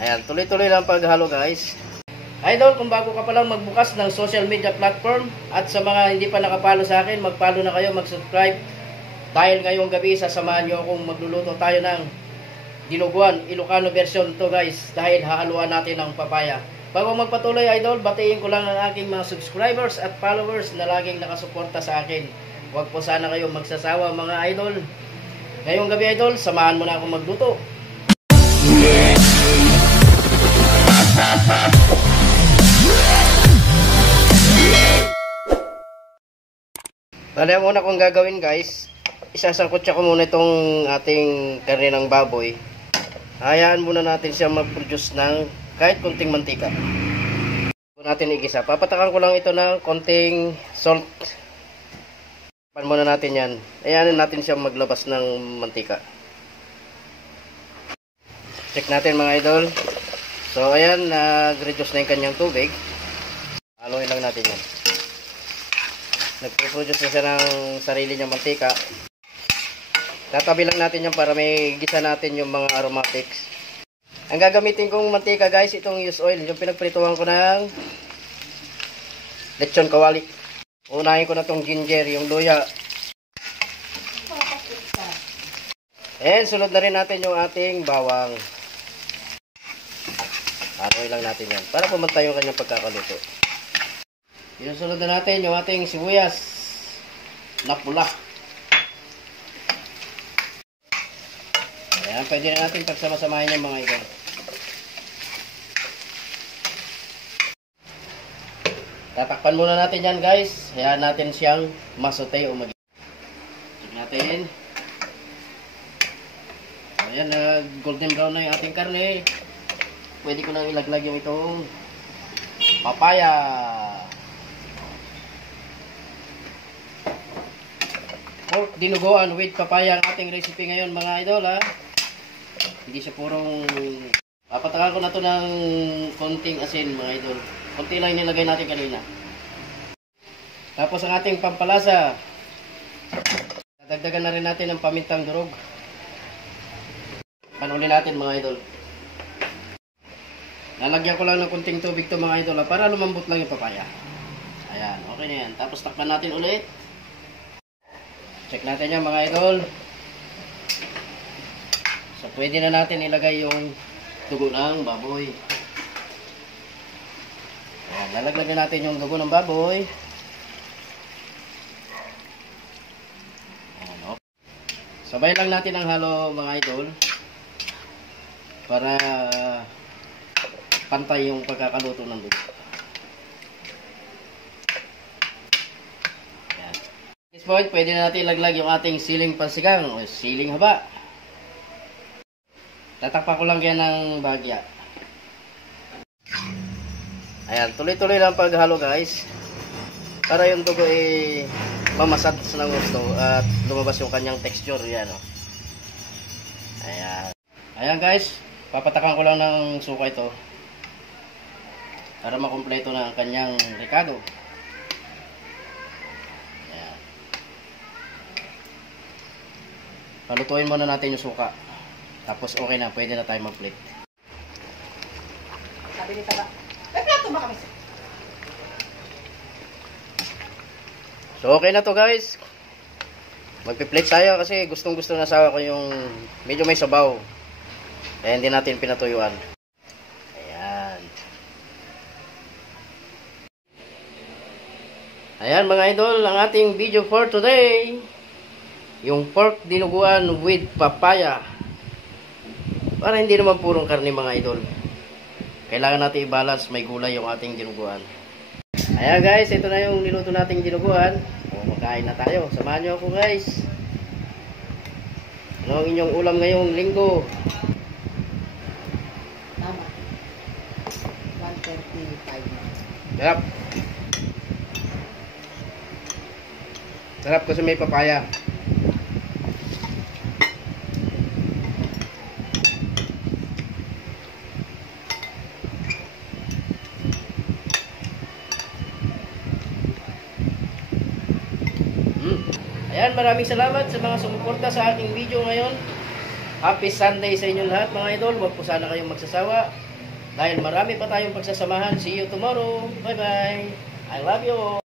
Ayan, tuloy-tuloy lang paghalo guys. Idol, kung bago ka pa lang magbukas ng social media platform at sa mga hindi pa nakapalo sa akin, mag-follow na kayo, mag-subscribe. Dahil ngayong gabi, sasamahan nyo akong magluluto tayo ng dinuguan, Ilocano version to guys. Dahil hahaluan natin ng papaya. Bago magpatuloy idol, batiin ko lang ang aking mga subscribers at followers na laging nakasuporta sa akin. Huwag po sana kayo magsasawa mga idol. Ngayong gabi idol, samahan mo na akong magluto. Bale, ang una kong gagawin guys, isasangkot siya ko muna itong ating karne ng baboy. Hayaan muna natin siya mag-produce ng kahit konting mantika. Bago natin igisa, papatakan ko lang ito ng konting salt. Pan muna natin yan. Hayaan natin siya maglabas ng mantika. Check natin mga idol. So ayan, nag-reduce na yung kanyang tubig. Haluin lang natin yan. Nagpo-produce na siya ng sarili niyang mantika. Tatabi lang natin yan para may gisa natin yung mga aromatics. Ang gagamitin kong mantika guys, itong used oil. Yung pinagprituhan ko ng lechon kawali. Unahin ko na itong ginger, yung luya. And sunod na rin natin yung ating bawang. Haluin lang natin yan para pumantay yung kanyang pagkakaluto. Sinusunod na natin yung ating sibuyas na pula. Ayan, pwede na natin pagsama-samahin yung mga ito. Tatakpan muna natin yan guys. Hayaan natin siyang masute o mag-. Check natin. Ayan, golden brown na yung ating karne. Pwede ko nang ilaglag yung itong papaya. Pork dinuguan with papaya ang ating recipe ngayon mga idol ha. Hindi siya purong. Papatakan ko na to ng konting asin mga idol. Konti lang nilagay natin kanina. Tapos ang ating pampalasa, dadagdagan na rin natin ng pamintang durog. Panuli natin mga idol. Lalagyan ko lang ng konting tubig to mga idol ha, para lumambot lang yung papaya. Ayan, okay na yan. Tapos takpan natin ulit. Check natin yan mga idol. So pwede na natin ilagay yung dugo ng baboy. Ayan, lalagyan natin yung dugo ng baboy. Ayan, okay. Sabay lang natin ang halo mga idol para pantay yung pagkakaluto ng dugo. At this point, pwede na natin ilaglag yung ating siling pansigang o siling haba. Tatakpan ko lang yan ng bagya. Ayan, tuloy-tuloy lang paghalo guys. Para yung dugo ay mamasad ng gusto at lumabas yung kanyang texture. Yan o. Ayan. Ayan guys, papatakan ko lang ng suka ito para makumpleto na ang kanyang ricado. Ayan. Palutuin muna natin yung suka. Tapos okay na, pwede na tayo mag-plate. Sabi ni Taba, may plato ba kami? So okay na to guys. Magpi-plate tayo kasi gustong gusto na asawa ko yung medyo may sabaw. Kaya hindi natin pinatuyuan. Ayan. Ayan mga idol, ang ating video for today. Yung pork dinuguan with papaya. Para hindi naman purong karne mga idol. Kailangan natin i-balance, may gulay yung ating dinuguan. Ayan guys, ito na yung niluto nating dinuguan. O, magkain na tayo. Samahan nyo ako guys. Ano ang inyong ulam ngayong linggo? Tama. 1:35 na. Sarap. Sarap kasi may papaya. Ayan, maraming salamat sa mga sumuporta sa aking video ngayon. Happy Sunday sa inyong lahat mga idol. Huwag po sana kayong magsasawa. Dahil marami pa tayong pagsasamahan. See you tomorrow. Bye-bye. I love you all.